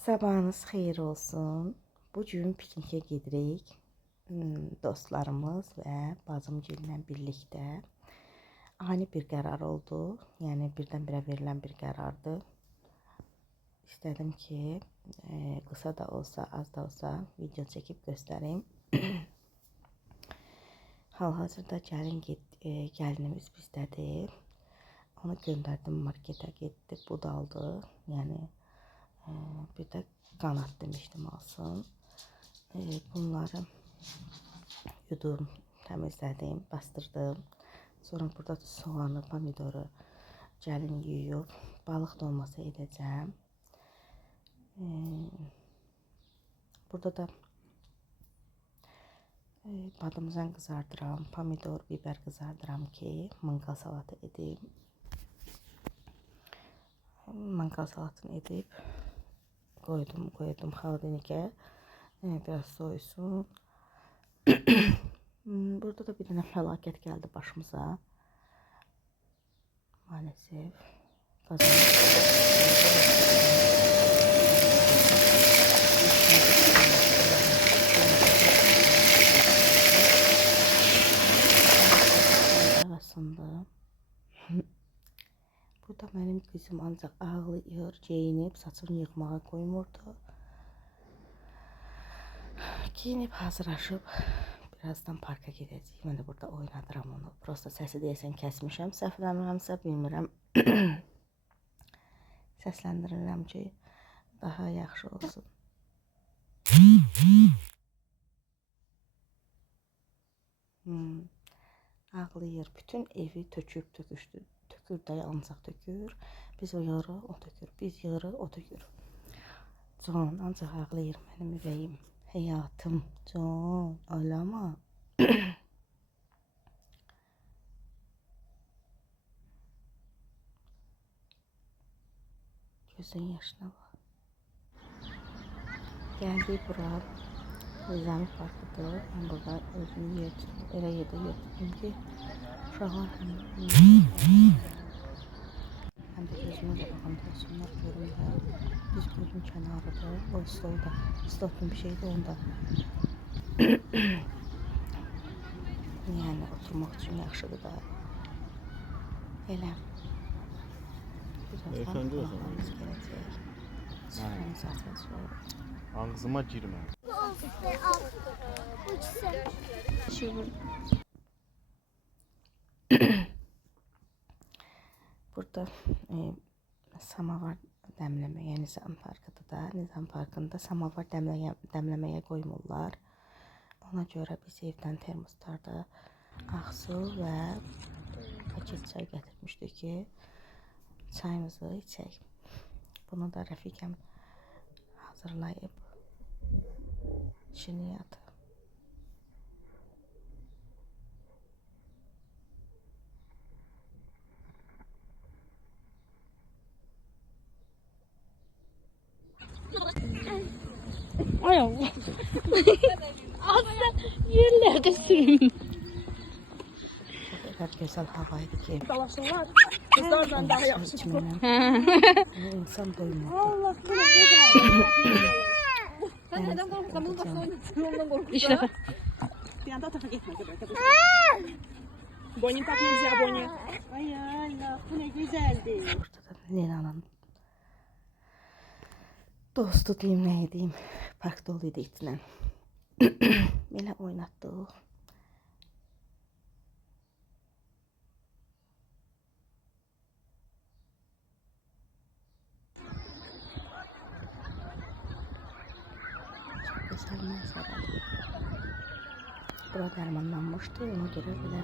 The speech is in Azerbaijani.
Sabahınız xeyir olsun. Bu gün piknikə gedirik. Dostlarımız və bacımgillə birlikdə. Ani bir qərar oldu. Yəni birdən-birə verilən bir qərardır. İstədim ki, qısa da olsa, az da olsa video çəkib göstərim. Hal-hazırda gəlinimiz bizdədir. Onu göndərdim marketə, getdi, budaldı. Yəni bir də qanat demişdim alsın. Bunları yudum, təmizlədim, bastırdım. Sonra burada soğanı, pomidoru gəlin yuyub, balıq dolması edəcəm. Burada da badımcan qızardıram, pomidor, biber qızardıram ki, mangal salatı edeyim. Mangal salatını edib qoydum xaldinikə. Biraz soyusun. Burada da bir dənə fəlakət gəldi başımıza. Maalesef. Burada mənim qızım ancaq ağlayır, geyinib, saçını yığmağa qoymurdu. Giyinib, hazırlaşıb, birazdan parka gedəcəyik. Mən də burada oynadıram onu. Prosta səsi deyəsən kəsmişəm. Səhvləmirəmsə bilmirəm. Səsləndirirəm ki, daha yaxşı olsun. Ağlayır. Bütün evi töküb töküşdü. Tökür də ancaq tökür. Biz o yarı, o tökür. Biz yarı, o tökür. Can ancaq ağlayır mənim ürəyim. Həyatım, can, ağlama. Gözün yaşına bak. Gəldik bura. Nizami parkıdır. Ben burada özümü elə yerdə yetdim ki, uşaqlar həm də gözümə də baxanda olsunlar, görürlər. Biz gözün kənarıdır. O stolda, stolun bir şeydi onda. Yəni oturmaq üçün yaxşıdır da. Elə. Birazdan qonaqlarımız gələcək. Süfrəmizi açacaq. Ağzıma girmə. Burada samavar dəmləməyə Nizam parkıdır da. Nizam parkında samavar dəmləməyə qoymurlar. Ona görə biz evdən termoslarda ağsu və paket çay gətirmişdik ki, çayımızı içək. Bunu da rəfiqəm hazırlayıb işini yatır. Ay Allah. Aslında yerlerde sürün. O kadar güzel havaydı ki. Dalaşırlar. Kızlardan daha yaxşı. İnsan doymadı. Allah güzel. Sen neden korkuyorsun? Bunu bak yoldan korkuyorsun. İşte. Bir anda tarafa gitme. Boynun tak ne güzel boynun. Ay Allah bu ne güzeldi. Burada da Lena'nın dostu diyeyim, ne diyeyim, parkda oluydu itinə. Belə oynatdıq. Çok güzel mənzərədir. Bura dərmanlanmışdı, ona görə belə